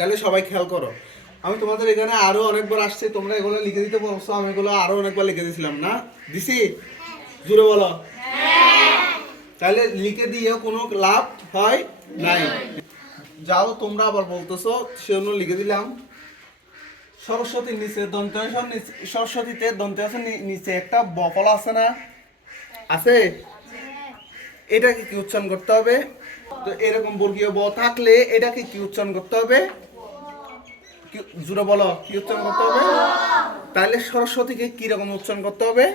তাহলে সবাই খেয়াল করো, আমি তোমাদের এখানে আরো অনেকবার আসছি, তোমরা এগুলো লিখে দিতে বলছো, আমি এগুলো আরো অনেকবার লিখে দিয়েছিলাম না, দিছি? জুড়ে বলো। তাহলে লিখে দিয়ে কোনো লাভ হয় নাই। যাও তোমরা আবার বলতেছো, সেজন্য লিখে দিলাম। সরস্বতীর নিচে সরস্বতীতে দন্তে আছে নিচে একটা বফল আছে না? আছে। এটাকে কি উচ্চারণ করতে হবে? তো এরকম বর্গীয় ব থাকলে এটাকে কি উচ্চারণ করতে হবে? জুড়ে বলো, কি উচ্চারণ করতে হবে? তাহলে সরস্বতীকে কি রকম উচ্চারণ করতে হবে?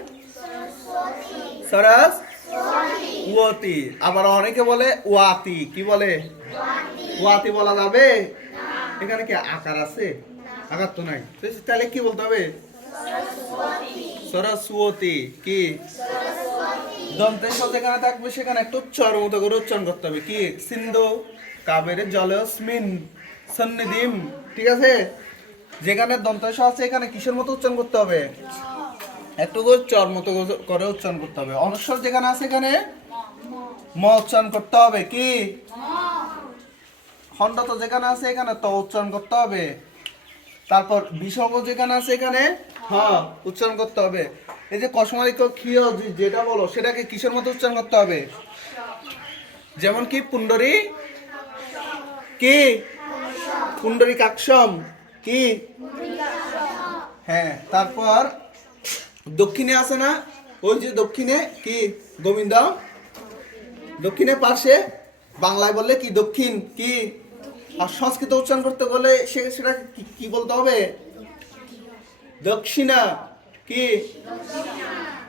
সরস উয়তি। আবার অনেকে বলে ওয়াতি, কি বলে? ওয়াতি বলা যাবে? এখানে কি আকার আছে? আকার তো নাই, তাহলে কি বলতে হবে? সরস্বতী। কি দন্তের যেখানে থাকবে সেখানে একটু চর মতো করে উচ্চারণ করতে হবে। কি সিন্ধু কাবেরে জলস্মিন সন্নিধিম, ঠিক আছে? যেখানে দন্তেশ আছে এখানে কিসের মতো উচ্চারণ করতে হবে? একটু করে চর মতো করে উচ্চারণ করতে হবে। অনস্বর যেখানে আছে এখানে ম উচ্চারণ করতে হবে। কি খণ্ডত যেখানে আছে এখানে ত উচ্চারণ করতে হবে। তারপর বিসর্গ যেখানে আছে এখানে হ উচ্চারণ করতে হবে। এই যে কসমালিক ক্ষীয় যেটা বলো সেটাকে কিসের মতো উচ্চারণ করতে হবে? যেমন কি পুন্ডরী, কি পুন্ডরী কাক্ষম, কি হ্যাঁ। তারপর দক্ষিণে আছে না, ওই যে দক্ষিণে কি গোবিন্দম, দক্ষিণে পাশে বাংলায় বললে কি দক্ষিণ, কি আর সংস্কৃত উচ্চারণ করতে বলে সেটা কি বলতে হবে? দক্ষিণা। কি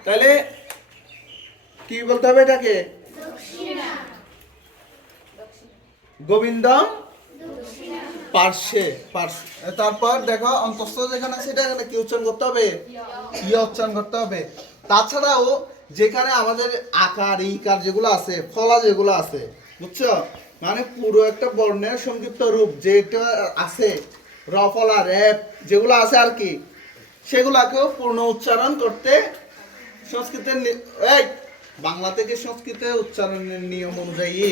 তাহলে কি বলতে হবে এটাকে? গোবিন্দম পার্শ্বে। তারপর দেখো অন্তঃস্থ যেখানে আছে এটা কি উচ্চারণ করতে হবে? ইয়া উচ্চারণ করতে হবে। তাছাড়াও যেখানে আমাদের আকার ইকার যেগুলো আছে, ফলা যেগুলো আছে, বুঝছো, মানে পুরো একটা বর্ণের সংক্ষিপ্ত রূপ যেটা আছে, র ফলা রেপ যেগুলো আছে আর কি, সেগুলাকেও পূর্ণ উচ্চারণ করতে সংস্কৃতের এই বাংলা থেকে সংস্কৃতে উচ্চারণের নিয়ম অনুযায়ী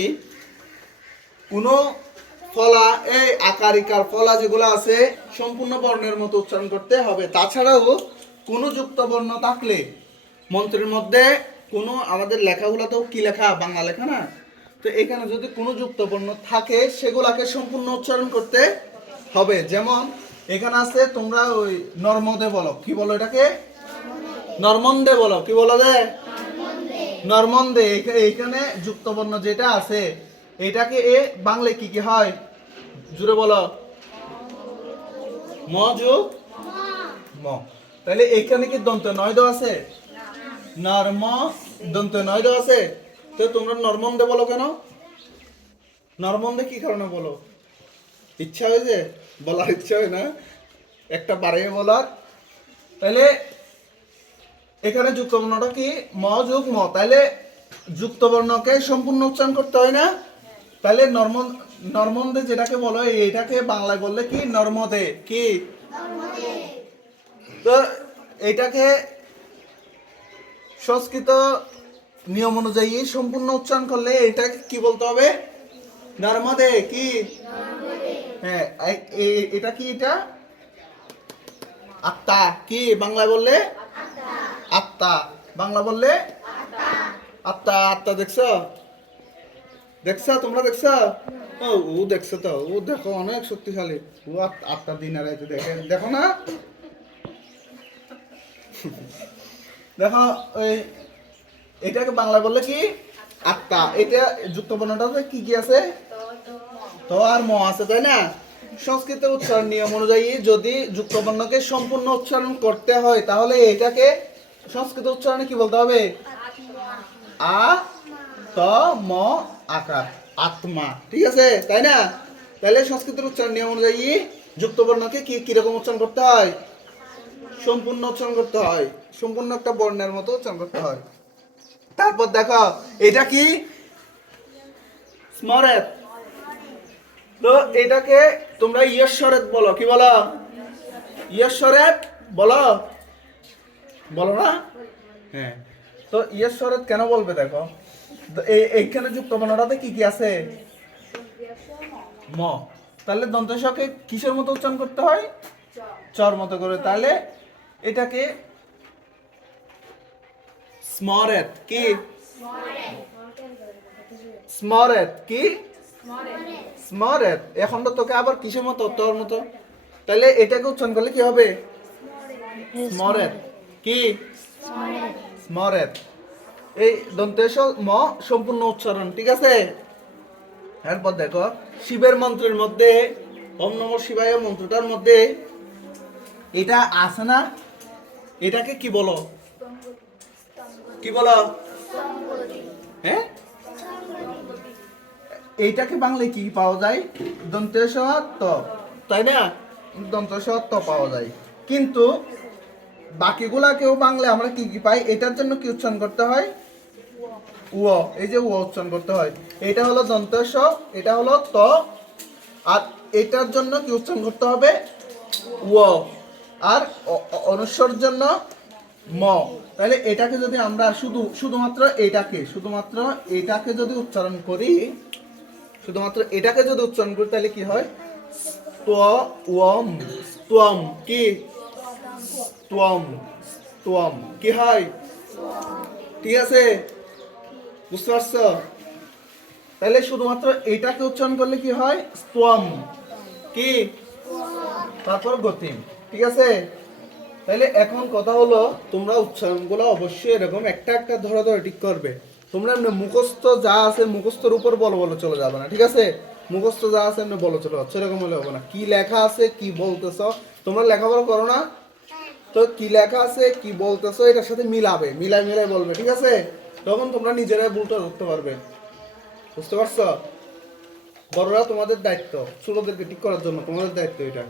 কোনো ফলা এই আকারিকার ফলা যেগুলো আছে সম্পূর্ণ বর্ণের মতো উচ্চারণ করতে হবে। তাছাড়াও কোনো যুক্ত বর্ণ থাকলে মন্ত্রের মধ্যে কোনো আমাদের লেখাগুলোতেও কি লেখা, বাংলা লেখা না, তো এখানে যদি কোনো যুক্ত বর্ণ থাকে সেগুলাকে সম্পূর্ণ উচ্চারণ করতে হবে। যেমন এখানে আছে তোমরা ওই নর্মদে বলো, কি বলো এটাকে? নর্মন্দে বলো, কি বলো? যে নর্মন্দে। এইখানে যুক্ত বর্ণ যেটা আছে এটাকে এ বাংলায় কি কি হয়? জুড়ে বলো। ম যোগ ম। তাহলে এখানে কি দন্ত নয় দেওয়া আছে? নর্ম দন্ত নয় দেওয়া আছে। তো তোমরা নর্মন্দে বলো কেন? নর্মন্দে কি কারণে বলো? ইচ্ছা হয়েছে বলার, ইচ্ছা হয় না একটা বাড়িয়ে বলার। তাহলে এখানে যুক্ত বর্ণটা কি? ম যোগ ম। তাহলে যুক্ত বর্ণকে সম্পূর্ণ উচ্চারণ করতে হয় না? তাহলে নর্মন্দে যেটাকে বলো এটাকে বাংলায় বললে কি? নর্মদে। কি তো এটাকে সংস্কৃত নিয়ম অনুযায়ী সম্পূর্ণ উচ্চারণ করলে এটাকে কি বলতে হবে? নর্মদে। কি হ্যাঁ, এটা কি? এটা আত্মা। কি বাংলা বললে? আত্মা। বাংলা বললে আত্মা। আত্মা দেখছো? দেখছো তোমরা? দেখছো? ও ও দেখছো তো, ও দেখো অনেক শক্তিশালী। ও আত্মা দিন আর রাইতে দেখে, দেখো না? দেখো ওই এটাকে বাংলা বললে কি? আত্মা। এটা যুক্ত বর্ণটাতে কি কি আছে? তো আর ম আছে, তাই না? সংস্কৃত উচ্চারণ নিয়ম অনুযায়ী যদি যুক্ত বর্ণকে সম্পূর্ণ উচ্চারণ করতে হয় তাহলে এটাকে সংস্কৃত উচ্চারণে কি বলতে হবে? আ ত ম আকার, আত্মা, ঠিক আছে, তাই না? তাহলে সংস্কৃতের উচ্চারণ নিয়ম অনুযায়ী যুক্ত বর্ণকে কি কিরকম উচ্চারণ করতে হয়? সম্পূর্ণ উচ্চারণ করতে হয়, সম্পূর্ণ একটা বর্ণের মতো উচ্চারণ করতে হয়। তারপর দেখো এটা কি? স্মরেত। তো এটাকে তোমরা ঈশ্বরেত বলো, কি বলো? ঈশ্বরেত বলো, বলো না? হ্যাঁ। তো ঈশ্বরেত কেন বলবে দেখো, এইখানে যুক্ত বর্ণটাতে কি কি আছে? ম। তাহলে দন্তস্বকে কিসের মতো উচ্চারণ করতে হয়? চর মতো করে। তাহলে এটাকে স্মরেত কি? স্মরেত কি? স্মরেত। এখন তো তোকে আবার কিসের মতো? তোর মতো। তাহলে এটাকে উচ্চারণ করলে কি হবে? স্মরেত কি? স্মরেত। এই দন্তেশ ম সম্পূর্ণ উচ্চারণ, ঠিক আছে? এরপর দেখো শিবের মন্ত্রের মধ্যে ওম নমঃ শিবায় মন্ত্রটার মধ্যে এটা আছে না? এটাকে কি বলো? কি বলো? হ্যাঁ, এইটাকে বাংলায় কি পাওয়া যায়? দন্তেশ ত, তাই না? দন্তেশ ত পাওয়া যায়। কিন্তু বাকিগুলাকেও বাংলায় আমরা কি কি পাই? এটার জন্য কি উচ্চারণ করতে হয়? উ। এই যে উ উচ্চারণ করতে হয়। এটা হলো দন্তেশ, এটা হলো ত, আর এটার জন্য কি উচ্চারণ করতে হবে? উ। আর অনুস্বর জন্য ম। তাহলে এটাকে যদি আমরা শুধুমাত্র এটাকে যদি উচ্চারণ করি, শুধুমাত্র এটাকে যদি উচ্চারণ করি তাহলে কি হয়? ত্বম, ত্বম কি? ত্বম, ত্বম কি হয়? ঠিক আছে, বুঝতে পারছো? তাহলে শুধুমাত্র এটাকে উচ্চারণ করলে কি হয়? ত্বম কি? তারপর গতি, ঠিক আছে? তাহলে এখন কথা হলো তোমরা উচ্চারণগুলো অবশ্যই এরকম একটা একটা ধরে ধরে ঠিক করবে। তোমরা এমনি মুখস্থ যা আছে মুখস্থর উপর বলো বলো চলে যাবে না, ঠিক আছে? মুখস্থ যা আছে এমনি বলো চলে যাচ্ছে, এরকম হলে হবে না। কি লেখা আছে কি বলতেছ, তোমরা লেখাপড়া করো না? তো কি লেখা আছে কি বলতেছো এটার সাথে মিলাবে, মিলাই মিলাই বলবে, ঠিক আছে? তখন তোমরা নিজেরাই ভুলটা ধরতে পারবে। বুঝতে পারছো? বড়রা তোমাদের দায়িত্ব, ছোটদেরকে ঠিক করার জন্য তোমাদের দায়িত্ব এটা।